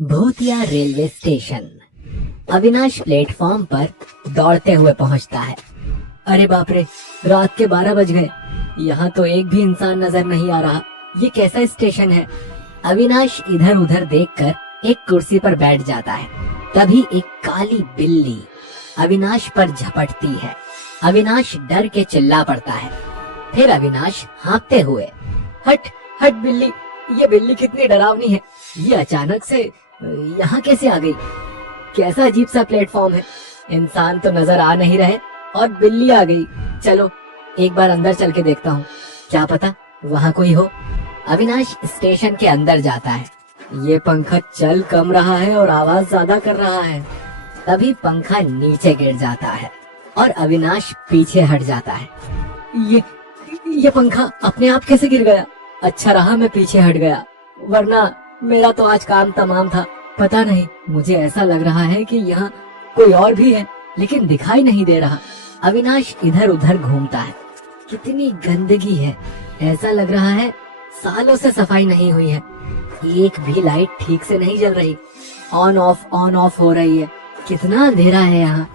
भूतिया railway station. Avinash platform पर दौड़ते हुए पहुंचता है। अरे बाप रे, रात के 12 बज गए। यहाँ तो एक भी इंसान नजर नहीं आ रहा। ये कैसा स्टेशन है? अविनाश इधर उधर देखकर एक कुर्सी पर बैठ जाता है। तभी एक काली बिल्ली अविनाश पर झपटती है। अविनाश डर के चिल्ला पड़ता है। फिर अविनाश हाँफते हुए, हट हट बिल्ली, ये बिल्ली कितनी डरावनी है। ये अचानक से यहाँ कैसे आ गई? कैसा अजीब सा प्लेटफॉर्म है। इंसान तो नजर आ नहीं रहे और बिल्ली आ गई। चलो एक बार अंदर चल के देखता हूँ, क्या पता वहाँ कोई हो। अविनाश स्टेशन के अंदर जाता है। ये पंखा चल कम रहा है और आवाज ज्यादा कर रहा है। तभी पंखा नीचे गिर जाता है और अविनाश पीछे हट जाता है। ये पंखा अपने आप कैसे गिर गया? अच्छा रहा मैं पीछे हट गया, वरना मेरा तो आज काम तमाम था। पता नहीं, मुझे ऐसा लग रहा है कि यहाँ कोई और भी है, लेकिन दिखाई नहीं दे रहा। अविनाश इधर उधर घूमता है। कितनी गंदगी है। ऐसा लग रहा है सालों से सफाई नहीं हुई है। एक भी लाइट ठीक से नहीं जल रही। ऑन ऑफ हो रही है। कितना अंधेरा है यहाँ।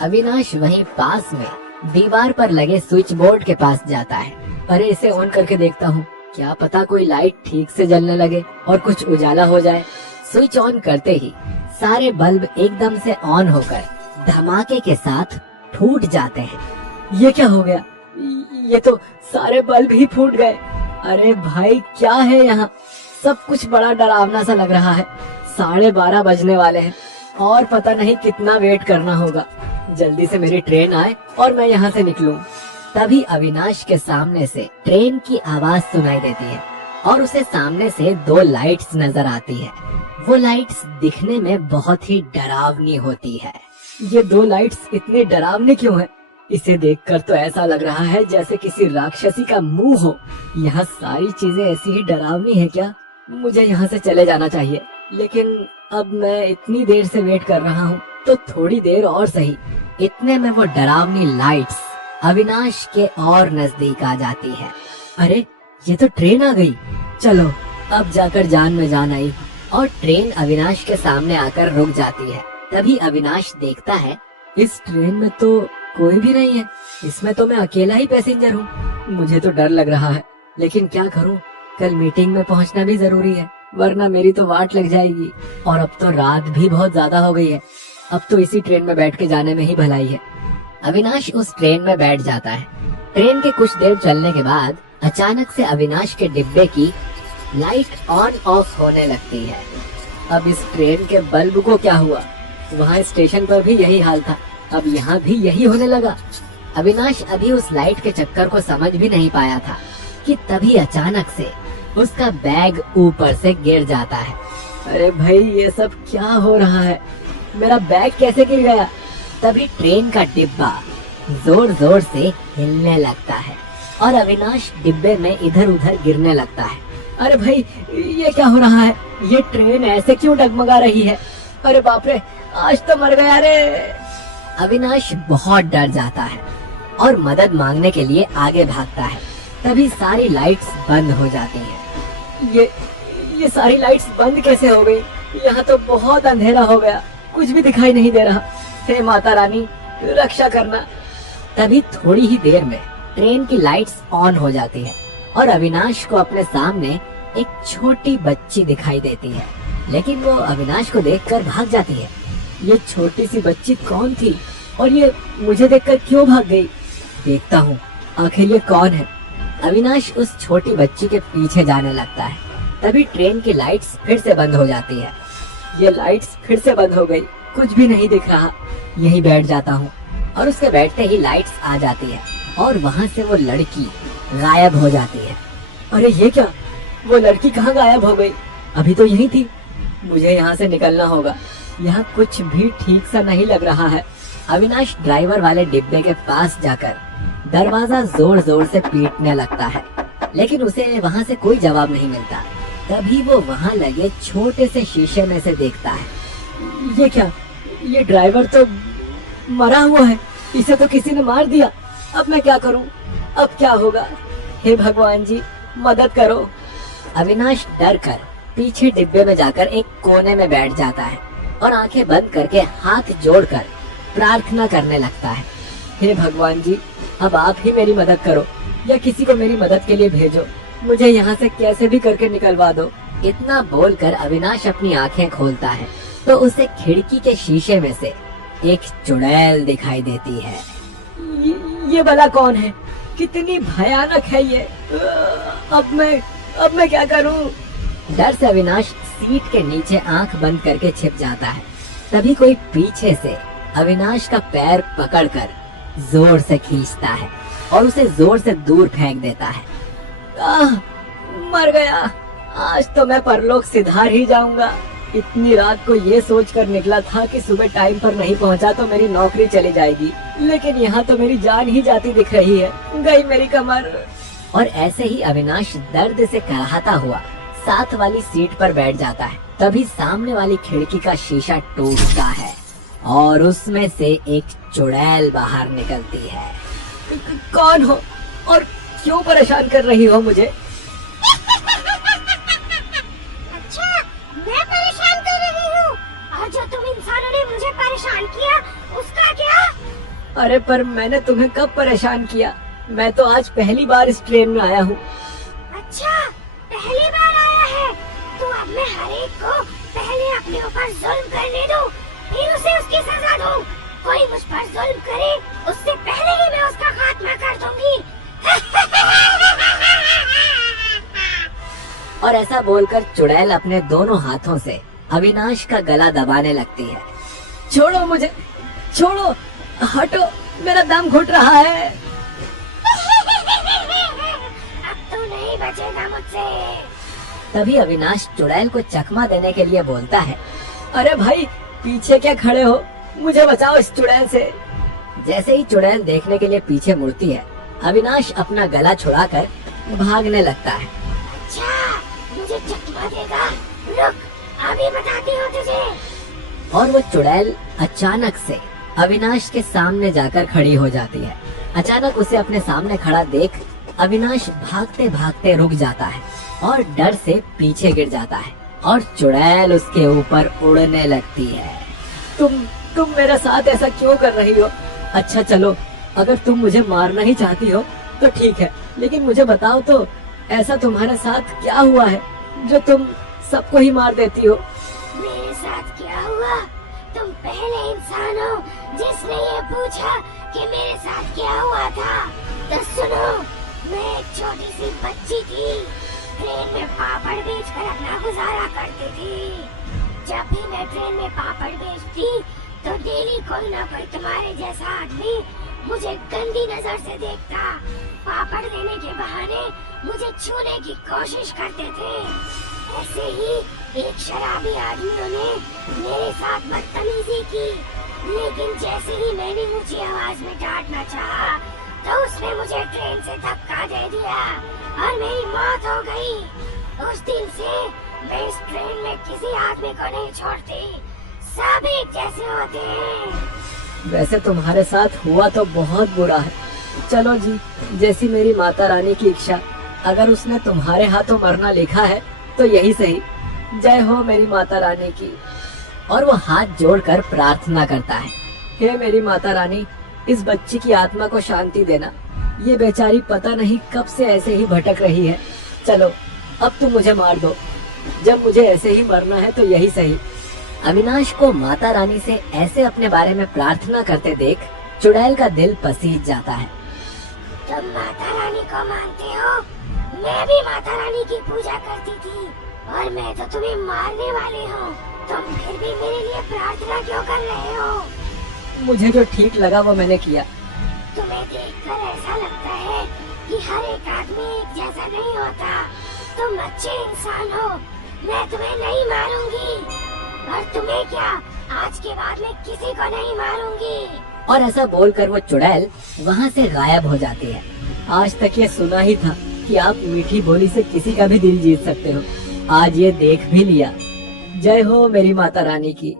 अविनाश वहीं पास में दीवार पर लगे स्विच बोर्ड के पास जाता है। अरे इसे ऑन करके देखता हूँ, क्या पता कोई लाइट ठीक से जलने लगे और कुछ उजाला हो जाए। स्विच ऑन करते ही सारे बल्ब एकदम से ऑन होकर धमाके के साथ फूट जाते हैं। ये क्या हो गया? ये तो सारे बल्ब ही फूट गए। अरे भाई क्या है यहाँ? सब कुछ बड़ा डरावना सा लग रहा है। 12:30 बजने वाले हैं और पता नहीं कितना वेट करना होगा। जल्दी से मेरी ट्रेन आए और मैं यहाँ से निकलूं। तभी अविनाश के सामने से ट्रेन की आवाज सुनाई देती है और उसे सामने से 2 लाइट्स नजर आती है। वो लाइट्स दिखने में बहुत ही डरावनी होती है। ये 2 लाइट्स इतनी डरावनी क्यों है? इसे देखकर तो ऐसा लग रहा है जैसे किसी राक्षसी का मुंह हो। यहाँ सारी चीजें ऐसी ही डरावनी है क्या? मुझे यहाँ से चले जाना चाहिए, लेकिन अब मैं इतनी देर से वेट कर रहा हूँ तो थोड़ी देर और सही। इतने में वो डरावनी लाइट्स अविनाश के और नजदीक आ जाती है। अरे ये तो ट्रेन आ गई। चलो अब जाकर जान में जान आई। और ट्रेन अविनाश के सामने आकर रुक जाती है। तभी अविनाश देखता है इस ट्रेन में तो कोई भी नहीं है। इसमें तो मैं अकेला ही पैसेंजर हूँ। मुझे तो डर लग रहा है, लेकिन क्या करूँ? कल मीटिंग में पहुँचना भी जरूरी है, वरना मेरी तो वाट लग जाएगी। और अब तो रात भी बहुत ज्यादा हो गई है। अब तो इसी ट्रेन में बैठ के जाने में ही भलाई है। अविनाश उस ट्रेन में बैठ जाता है। ट्रेन के कुछ देर चलने के बाद अचानक से अविनाश के डिब्बे की लाइट ऑन ऑफ होने लगती है। अब इस ट्रेन के बल्ब को क्या हुआ? वहाँ स्टेशन पर भी यही हाल था, अब यहाँ भी यही होने लगा। अविनाश अभी उस लाइट के चक्कर को समझ भी नहीं पाया था कि तभी अचानक से उसका बैग ऊपर से गिर जाता है। अरे भाई ये सब क्या हो रहा है? मेरा बैग कैसे गिर गया? तभी ट्रेन का डिब्बा जोर जोर से हिलने लगता है और अविनाश डिब्बे में इधर उधर गिरने लगता है। अरे भाई ये क्या हो रहा है? ये ट्रेन ऐसे क्यों डगमगा रही है? अरे बाप रे, आज तो मर गया रे। अविनाश बहुत डर जाता है और मदद मांगने के लिए आगे भागता है। तभी सारी लाइट्स बंद हो जाती हैं। ये सारी लाइट्स बंद कैसे हो गई? यहाँ तो बहुत अंधेरा हो गया, कुछ भी दिखाई नहीं दे रहा। हे माता रानी रक्षा करना। तभी थोड़ी ही देर में ट्रेन की लाइट्स ऑन हो जाती है और अविनाश को अपने सामने एक छोटी बच्ची दिखाई देती है, लेकिन वो अविनाश को देखकर भाग जाती है। ये छोटी सी बच्ची कौन थी और ये मुझे देखकर क्यों भाग गई? देखता हूँ आखिर ये कौन है। अविनाश उस छोटी बच्ची के पीछे जाने लगता है। तभी ट्रेन की लाइट्स फिर से बंद हो जाती है। ये लाइट्स फिर से बंद हो गई, कुछ भी नहीं दिख रहा। यहीं बैठ जाता हूँ और उसके बैठते ही लाइट्स आ जाती है और वहाँ से वो लड़की गायब हो जाती है। अरे ये क्या? वो लड़की कहाँ गायब हो गई? अभी तो यही थी। मुझे यहाँ से निकलना होगा। यहाँ कुछ भी ठीक सा नहीं लग रहा है। अविनाश ड्राइवर वाले डिब्बे के पास जाकर दरवाजा जोर जोर से पीटने लगता है, लेकिन उसे वहाँ से कोई जवाब नहीं मिलता। तभी वो वहाँ लगे छोटे से शीशे में से देखता है। ये क्या? ये ड्राइवर तो मरा हुआ है। इसे तो किसी ने मार दिया। अब मैं क्या करूं? अब क्या होगा? हे भगवान जी मदद करो। अविनाश डर कर पीछे डिब्बे में जाकर एक कोने में बैठ जाता है और आंखें बंद करके हाथ जोड़कर प्रार्थना करने लगता है। हे भगवान जी, अब आप ही मेरी मदद करो या किसी को मेरी मदद के लिए भेजो, मुझे यहाँ से कैसे भी करके निकलवा दो। इतना बोलकर अविनाश अपनी आंखें खोलता है तो उसे खिड़की के शीशे में से एक चुड़ैल दिखाई देती है। ये भला कौन है? कितनी भयानक है ये। अब मैं क्या करूं? डर से अविनाश सीट के नीचे आंख बंद करके छिप जाता है। तभी कोई पीछे से अविनाश का पैर पकड़कर जोर से खींचता है और उसे जोर से दूर फेंक देता है। मर गया, आज तो मैं परलोक सिधार ही जाऊंगा। इतनी रात को ये सोचकर निकला था कि सुबह टाइम पर नहीं पहुंचा तो मेरी नौकरी चली जाएगी, लेकिन यहाँ तो मेरी जान ही जाती दिख रही है। गई मेरी कमर। और ऐसे ही अविनाश दर्द से कराहता हुआ साथ वाली सीट पर बैठ जाता है। तभी सामने वाली खिड़की का शीशा टूटता है और उसमें से एक चुड़ैल बाहर निकलती है। कौन हो और क्यों परेशान कर रही हो मुझे? अच्छा, मैं परेशान कर रही हूँ और जो तुम इंसानों ने मुझे परेशान किया उसका क्या? अरे पर मैंने तुम्हें कब परेशान किया? मैं तो आज पहली बार इस ट्रेन में आया हूँ। अच्छा, पहली बार आया है तो अब मैं हर एक को पहले अपने ऊपर जुल्म करने दूं, फिर उसे उसकी सजा दूं। कोई मुझ पर जुल्म करे उससे पहले ही मैं उसका खात्मा कर दूंगी। और ऐसा बोलकर चुड़ैल अपने दोनों हाथों से अविनाश का गला दबाने लगती है। छोड़ो मुझे, छोड़ो, हटो, मेरा दम घुट रहा है। अब तू नहीं बचेगा मुझसे। तभी अविनाश चुड़ैल को चकमा देने के लिए बोलता है, अरे भाई पीछे क्या खड़े हो, मुझे बचाओ इस चुड़ैल से। जैसे ही चुड़ैल देखने के लिए पीछे मुड़ती है, अविनाश अपना गला छुड़ाकर भागने लगता है। अच्छा, मुझे चकमा देगा? रुक, अभी बताती हूँ तुझे। और वो चुड़ैल अचानक से अविनाश के सामने जाकर खड़ी हो जाती है। अचानक उसे अपने सामने खड़ा देख अविनाश भागते भागते रुक जाता है और डर से पीछे गिर जाता है और चुड़ैल उसके ऊपर उड़ने लगती है। तुम मेरे साथ ऐसा क्यों कर रही हो? अच्छा चलो, अगर तुम मुझे मारना ही चाहती हो तो ठीक है, लेकिन मुझे बताओ तो ऐसा तुम्हारे साथ क्या हुआ है जो तुम सबको ही मार देती हो? मेरे साथ क्या हुआ? तुम पहले इंसान हो जिसने ये पूछा कि मेरे साथ क्या हुआ था। तो सुनो, मैं एक छोटी सी बच्ची थी, ट्रेन में पापड़ बेचकर अपना गुजारा करती थी। जब भी मैं ट्रेन में पापड़ बेचती तो डेली कोई ना कोई तुम्हारे जैसा आदमी मुझे गंदी नजर से देखता। पापड़ लेने के बहाने मुझे छूने की कोशिश करते थे। ऐसे ही एक शराबी आदमियों ने मेरे साथ बदतमीजी की, लेकिन जैसे ही मैंने ऊंची आवाज में डांटना चाहा तो उसने मुझे ट्रेन से धक्का दे दिया और मेरी मौत हो गई। उस दिन से मैं इस ट्रेन में किसी आदमी को नहीं छोड़ती, सब एक जैसे होते हैं। वैसे तुम्हारे साथ हुआ तो बहुत बुरा है। चलो जी, जैसी मेरी माता रानी की इच्छा, अगर उसने तुम्हारे हाथों मरना लिखा है तो यही सही। जय हो मेरी माता रानी की। और वो हाथ जोड़कर प्रार्थना करता है, हे मेरी माता रानी, इस बच्ची की आत्मा को शांति देना। ये बेचारी पता नहीं कब से ऐसे ही भटक रही है। चलो अब तुम मुझे मार दो, जब मुझे ऐसे ही मरना है तो यही सही। अविनाश को माता रानी से ऐसे अपने बारे में प्रार्थना करते देख चुड़ैल का दिल पसीज जाता है। तुम माता रानी को मानते हो? मैं भी माता रानी की पूजा करती थी और मैं तो तुम्हें मारने वाली हूँ। तुम फिर भी मेरे लिए प्रार्थना क्यों कर रहे हो? मुझे जो ठीक लगा वो मैंने किया। तुम्हें देखकर ऐसा लगता है कि हर एक आदमी एक जैसा नहीं होता। तुम अच्छे इंसान हो, मैं तुम्हें नहीं मारूंगी। और तुम्हें क्या, आज के बाद मैं किसी को नहीं मारूंगी। और ऐसा बोलकर वो चुड़ैल वहाँ से गायब हो जाती है। आज तक ये सुना ही था कि आप मीठी बोली से किसी का भी दिल जीत सकते हो, आज ये देख भी लिया। जय हो मेरी माता रानी की।